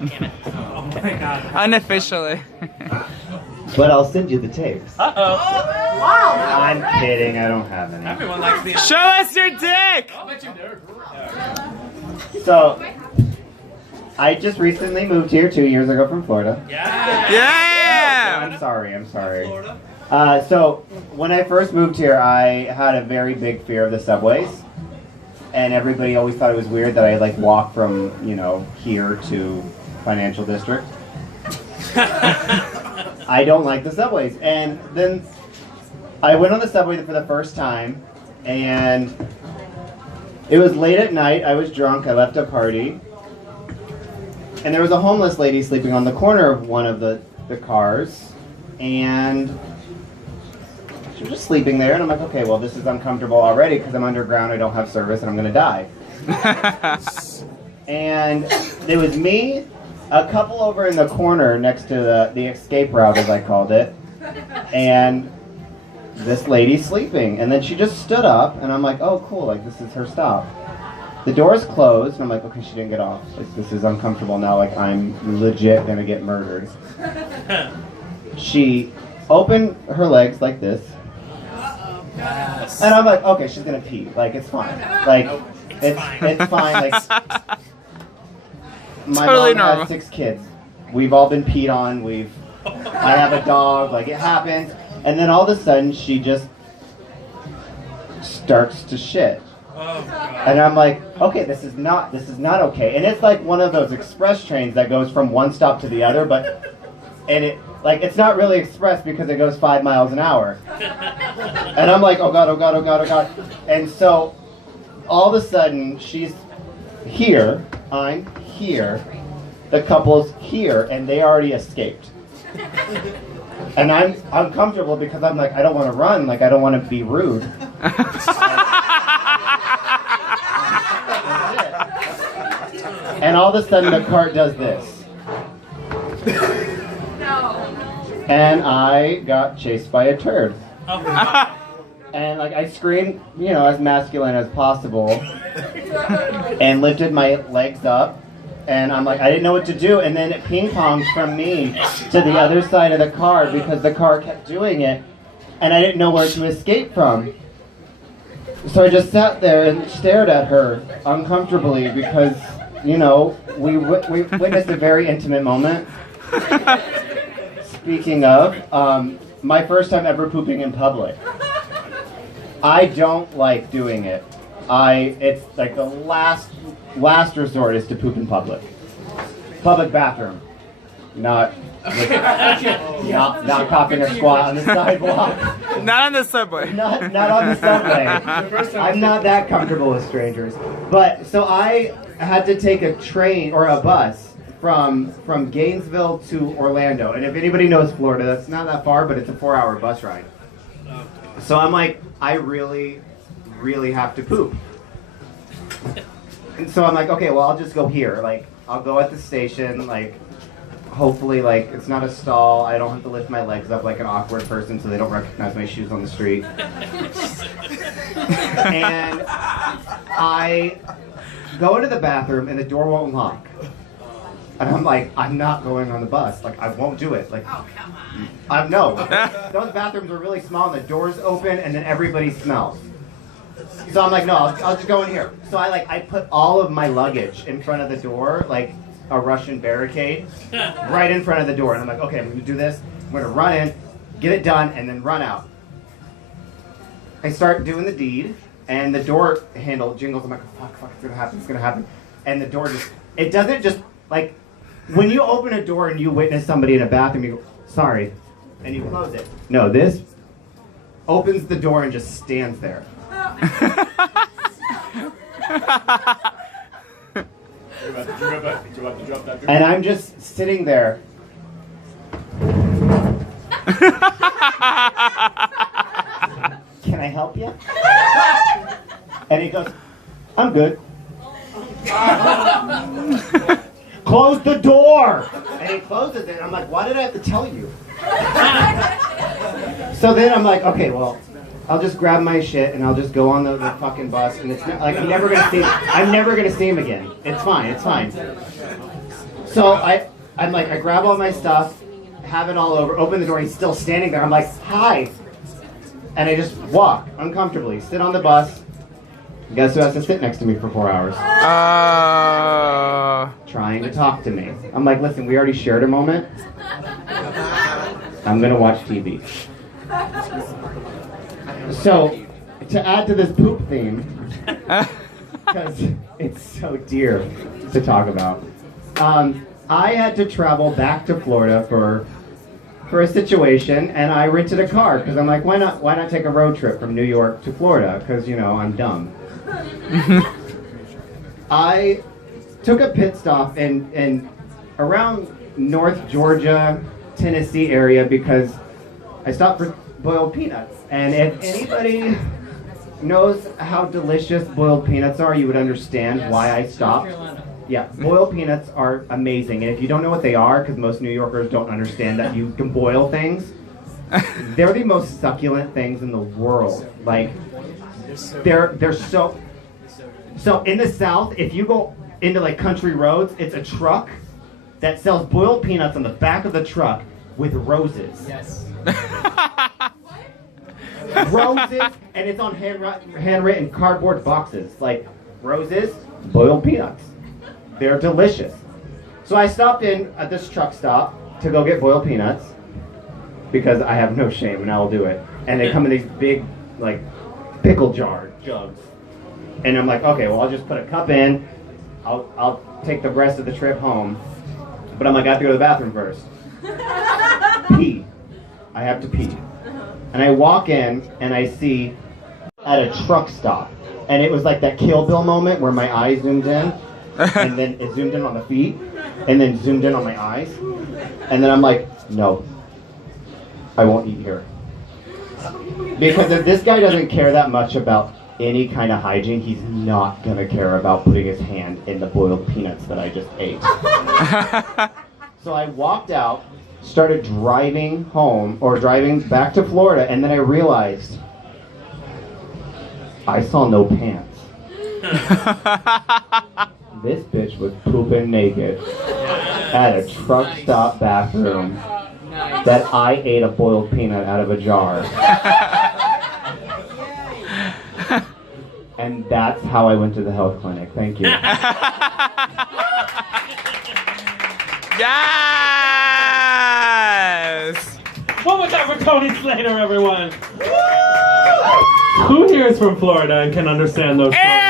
Oh my god. Unofficially. But I'll send you the tapes. Uh-oh. Wow. I'm kidding, I don't have any. Everyone likes me. Show us your dick! I'll bet you do. So, I just recently moved here 2 years ago from Florida. Yeah. Yeah! I'm sorry. Florida. So, when I first moved here, I had a very big fear of the subways. And everybody always thought it was weird that I like walk from, you know, here to Financial District. I don't like the subways. And then I went on the subway for the first time, and it was late at night. I was drunk. I left a party. And there was a homeless lady sleeping on the corner of one of the cars. And she was just sleeping there. And I'm like, okay, well, this is uncomfortable already because I'm underground. I don't have service, and I'm going to die. And it was me, a couple over in the corner next to the escape route, as I called it, and this lady sleeping. And then she just stood up, and I'm like, oh, cool, like, this is her stop. The door's closed, and I'm like, okay, she didn't get off. Like, this is uncomfortable now, like, I'm legit gonna get murdered. She opened her legs like this, and I'm like, okay, she's gonna pee. Like, it's fine. Like, it's fine. Like, my Totally mom normal. has 6 kids. We've all been peed on. I have a dog. Like, it happens. And then all of a sudden, she just starts to shit. And I'm like, okay, this is not okay. And it's like one of those express trains that goes from one stop to the other, and it's not really express because it goes 5 miles an hour. And I'm like, oh god, oh god, oh god, oh god. And so all of a sudden she's here, I'm here, the couple's here, and they already escaped. And I'm uncomfortable because I'm like, I don't want to run, like I don't want to be rude. And all of a sudden the cart does this. And I got chased by a turd. And like I screamed, you know, as masculine as possible, and lifted my legs up, and I'm like, I didn't know what to do, and then it ping-ponged from me to the other side of the car because the car kept doing it, and I didn't know where to escape from. So I just sat there and stared at her uncomfortably because, you know, we witnessed a very intimate moment. Speaking of, my first time ever pooping in public. I don't like doing it. It's like the last resort is to poop in public. Public bathroom. Not coughing or squat on the sidewalk. Not on the subway. Not on the subway. I'm not that comfortable with strangers. But so I had to take a train or a bus from Gainesville to Orlando. And if anybody knows Florida, that's not that far, but it's a 4-hour bus ride. So I'm like, I really, really have to poop. And so I'm like, okay, well, I'll just go here. Like, I'll go at the station, like, hopefully, like, it's not a stall. I don't have to lift my legs up like an awkward person so they don't recognize my shoes on the street. And I go into the bathroom, and the door won't lock. And I'm like, I'm not going on the bus. Like, I won't do it. Like, oh, come on. No. Those bathrooms are really small, and the door's open, and then everybody smells. So I'm like, no, I'll just go in here. So I put all of my luggage in front of the door, like a Russian barricade, right in front of the door. And I'm like, okay, I'm going to do this. I'm going to run in, get it done, and then run out. I start doing the deed, and the door handle jingles. I'm like, oh, fuck, it's going to happen. And the door it doesn't just, like, when you open a door and you witness somebody in a bathroom, you go, sorry, and you close it. No, this opens the door and just stands there. And I'm just sitting there. Can I help you? And he goes, I'm good. Close the door! And he closes it. I'm like, why did I have to tell you? So then I'm like, okay, well, I'll just grab my shit and I'll just go on the fucking bus, and it's not, like, I'm never gonna see him again. It's fine. So I'm like, I grab all my stuff, have it all over, open the door, he's still standing there. I'm like, hi. And I just walk uncomfortably, sit on the bus. Guess who has to sit next to me for 4 hours? Trying to talk to me. I'm like, listen, we already shared a moment. I'm gonna watch TV. So, to add to this poop theme, because it's so dear to talk about, I had to travel back to Florida for a situation, and I rented a car because I'm like, why not take a road trip from New York to Florida? Because I'm dumb. I took a pit stop in around North Georgia, Tennessee area because I stopped for boiled peanuts. And if anybody knows how delicious boiled peanuts are, you would understand why I stopped. Yeah, boiled peanuts are amazing. And if you don't know what they are, because most New Yorkers don't understand that you can boil things, they're the most succulent things in the world. Like, they're so in the South, if you go into like country roads, it's a truck that sells boiled peanuts on the back of the truck with roses. Yes. Roses, and it's on handwritten cardboard boxes. Like, roses, boiled peanuts. They're delicious. So I stopped in at this truck stop to go get boiled peanuts because I have no shame and I will do it. And they come in these big, like, pickle jugs. And I'm like, okay, well, I'll just put a cup in. I'll take the rest of the trip home. But I'm like, I have to go to the bathroom first. Pee. I have to pee. And I walk in and I see at a truck stop. And it was like that Kill Bill moment where my eyes zoomed in. And then it zoomed in on the feet. And then zoomed in on my eyes. And then I'm like, no. I won't eat here. Because if this guy doesn't care that much about any kind of hygiene, he's not going to care about putting his hand in the boiled peanuts that I just ate. So I walked out, started driving home, or driving back to Florida, and then I realized I saw no pants. This bitch was pooping naked at a truck stop bathroom that I ate a boiled peanut out of a jar. And that's how I went to the health clinic. Thank you. Yes! One more time for Tony Slater, everyone. Who here is from Florida and can understand those stories?